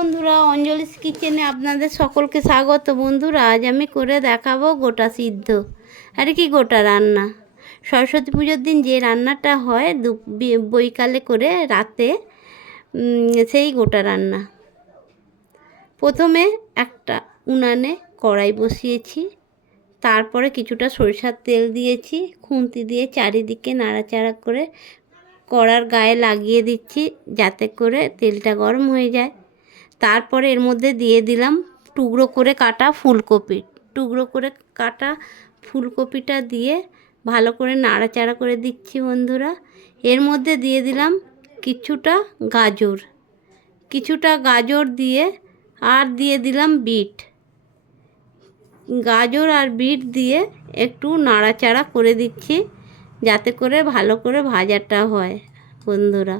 বন্ধুরা, অঞ্জলিস কিচেনে আপনাদের সকলকে স্বাগত। বন্ধুরা, আজ আমি করে দেখাবো গোটা সিদ্ধ আর কি গোটা রান্না। সরস্বতী পুজোর দিন যে রান্নাটা হয় বৈকালে করে রাতে, সেই গোটা রান্না। প্রথমে একটা উনানে কড়াই বসিয়েছি, তারপরে কিছুটা সরিষার তেল দিয়েছি, খুন্তি দিয়ে চারিদিকে নাড়াচাড়া করে কড়ার গায়ে লাগিয়ে দিচ্ছি যাতে করে তেলটা গরম হয়ে যায়। তারপরে এর মধ্যে দিয়ে দিলাম টুকরো করে কাটা ফুলকপিটা দিয়ে ভালো করে নাড়াচাড়া করে দিচ্ছি বন্ধুরা। এর মধ্যে দিয়ে দিলাম কিছুটা গাজর দিয়ে আর দিয়ে দিলাম বিট। গাজর আর বিট দিয়ে একটু নাড়াচাড়া করে দিচ্ছি যাতে করে ভালো করে ভাজাটা হয় বন্ধুরা।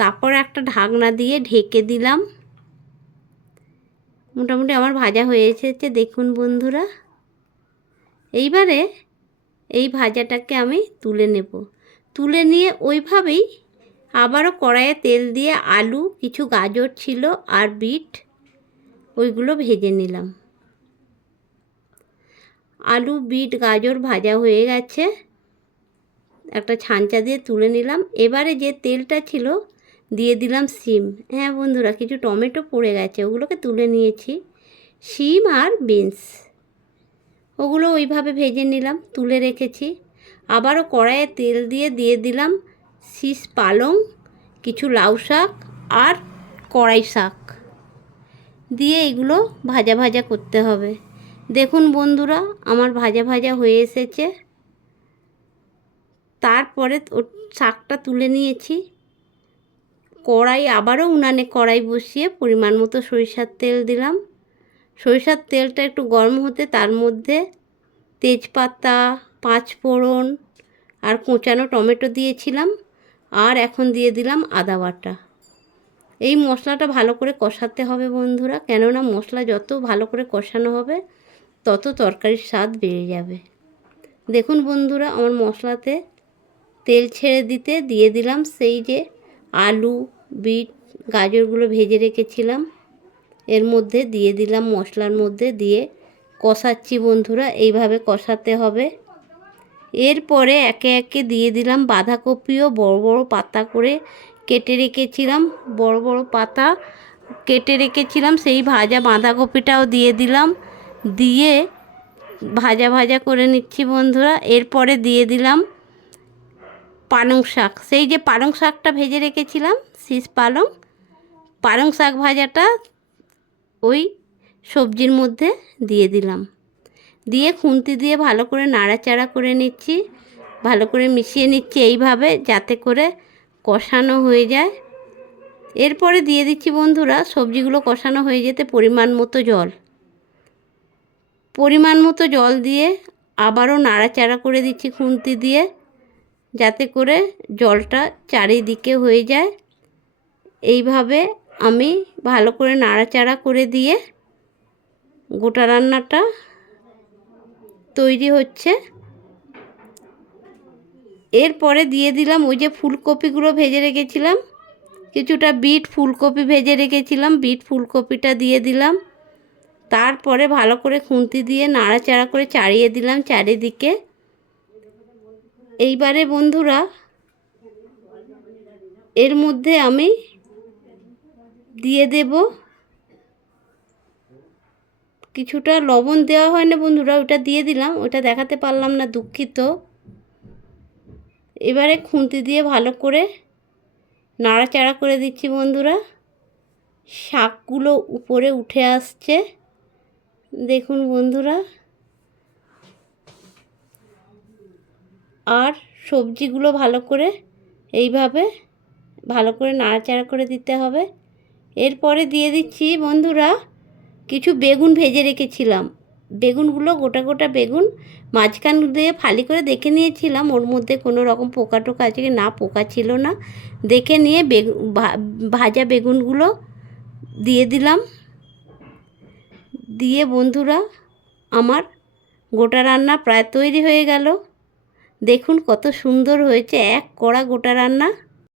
তারপর একটা ঢাকনা দিয়ে ঢেকে দিলাম। মোটামুটি আমার ভাজা হয়ে এসেছে দেখুন বন্ধুরা। এইবারে এই ভাজাটাকে আমি তুলে নেব। তুলে নিয়ে ওইভাবেই আবারও কড়াইয়ে তেল দিয়ে আলু, কিছু গাজর ছিল আর বিট, ওইগুলো ভেজে নিলাম। আলু, বিট, গাজর ভাজা হয়ে গেছে, একটা ছাঁচা দিয়ে তুলে নিলাম। এবারে যে তেলটা ছিল দিয়ে দিলাম শিম। হ্যাঁ বন্ধুরা, কিছু টমেটো পড়ে গেছে, ওগুলোকে তুলে নিয়েছি। শিম আর বিনস, ওগুলো ওইভাবে ভেজে নিলাম, তুলে রেখেছি। আবারও কড়াইয়ে তেল দিয়ে দিলাম শীষ পালং, কিছু লাউ শাক আর কড়াই শাক দিয়ে এগুলো ভাজা ভাজা করতে হবে। দেখুন বন্ধুরা, আমার ভাজা ভাজা হয়ে এসেছে। তারপরে শাকটা তুলে নিয়েছি। আবারও উনানে কড়াই বসিয়ে পরিমাণ মতো সরিষার তেল দিলাম। সরিষার তেলটা একটু গরম হতে তার মধ্যে তেজপাতা, পাঁচফোড়ন আর কোঁচানো টমেটো দিয়েছিলাম। আর এখন দিয়ে দিলাম আদা বাটা। এই মশলাটা ভালো করে কষাতে হবে বন্ধুরা, কেননা মশলা যত ভালো করে কষানো হবে তত তরকারির স্বাদ বেড়ে যাবে। দেখুন বন্ধুরা, আমার মশলাতে তেল ছেড়ে দিতে দিয়ে দিলাম সেই যে আলু, বিট, গাজরগুলো ভেজে রেখেছিলাম, এর মধ্যে দিয়ে দিলাম, মশলার মধ্যে দিয়ে কষাচ্ছি বন্ধুরা। এইভাবে কষাতে হবে। এরপরে একে একে দিয়ে দিলাম বাঁধাকপিও বড় বড় পাতা করে কেটে রেখেছিলাম, সেই ভাজা বাঁধাকপিটাও দিয়ে দিলাম। দিয়ে ভাজা ভাজা করে নিচ্ছি বন্ধুরা। এরপরে দিয়ে দিলাম পালং শাক, সেই যে পালং শাকটা ভেজে রেখেছিলাম, শীষ পালং শাক ভাজাটা ওই সবজির মধ্যে দিয়ে দিলাম। দিয়ে খুন্তি দিয়ে ভালো করে নাড়াচাড়া করে নিচ্ছি, ভালো করে মিশিয়ে নিচ্ছি এইভাবে যাতে করে কষানো হয়ে যায়। এরপরে দিয়ে দিচ্ছি বন্ধুরা, সবজিগুলো কষানো হয়ে যেতে পরিমাণ মতো জল দিয়ে আবারও নাড়াচাড়া করে দিচ্ছি খুন্তি দিয়ে যাতে করে জলটা চারিদিকে হয়ে যায়। এইভাবে আমি ভালো করে নাড়াচাড়া করে দিয়ে গোটা রান্নাটা তৈরি হচ্ছে। এরপরে দিয়ে দিলাম ওই যে ফুলকপিগুলো ভেজে রেখেছিলাম, কিছুটা ফুলকপি ভেজে রেখেছিলাম, ফুলকপিটা দিয়ে দিলাম। তারপরে ভালো করে খুন্তি দিয়ে নাড়াচাড়া করে চাড়িয়ে দিলাম চারিদিকে। এইবারে বন্ধুরা, এর মধ্যে আমি দিয়ে দেব কিছুটা লবণ, দেওয়া হয় না বন্ধুরা, ওটা দিয়ে দিলাম, ওটা দেখাতে পারলাম না, দুঃখিত। এবারে খুন্তি দিয়ে ভালো করে নাড়াচাড়া করে দিচ্ছি বন্ধুরা। শাকগুলো উপরে উঠে আসছে দেখুন বন্ধুরা। আর সবজিগুলো ভালো করে এইভাবে ভালো করে নাড়াচাড়া করে দিতে হবে। এরপরে দিয়ে দিচ্ছি বন্ধুরা কিছু বেগুন ভেজে রেখেছিলাম। বেগুনগুলো গোটা বেগুন মাঝখান দিয়ে ফালি করে দেখে নিয়েছিলাম ওর মধ্যে কোনো রকম পোকা টোকা আছে কি না। পোকা ছিল না, দেখে নিয়ে ভাজা বেগুনগুলো দিয়ে দিলাম। দিয়ে বন্ধুরা, আমার গোটা রান্না প্রায় তৈরি হয়ে গেল। দেখুন কত সুন্দর হয়েছে, এক কড়া গোটা রান্না।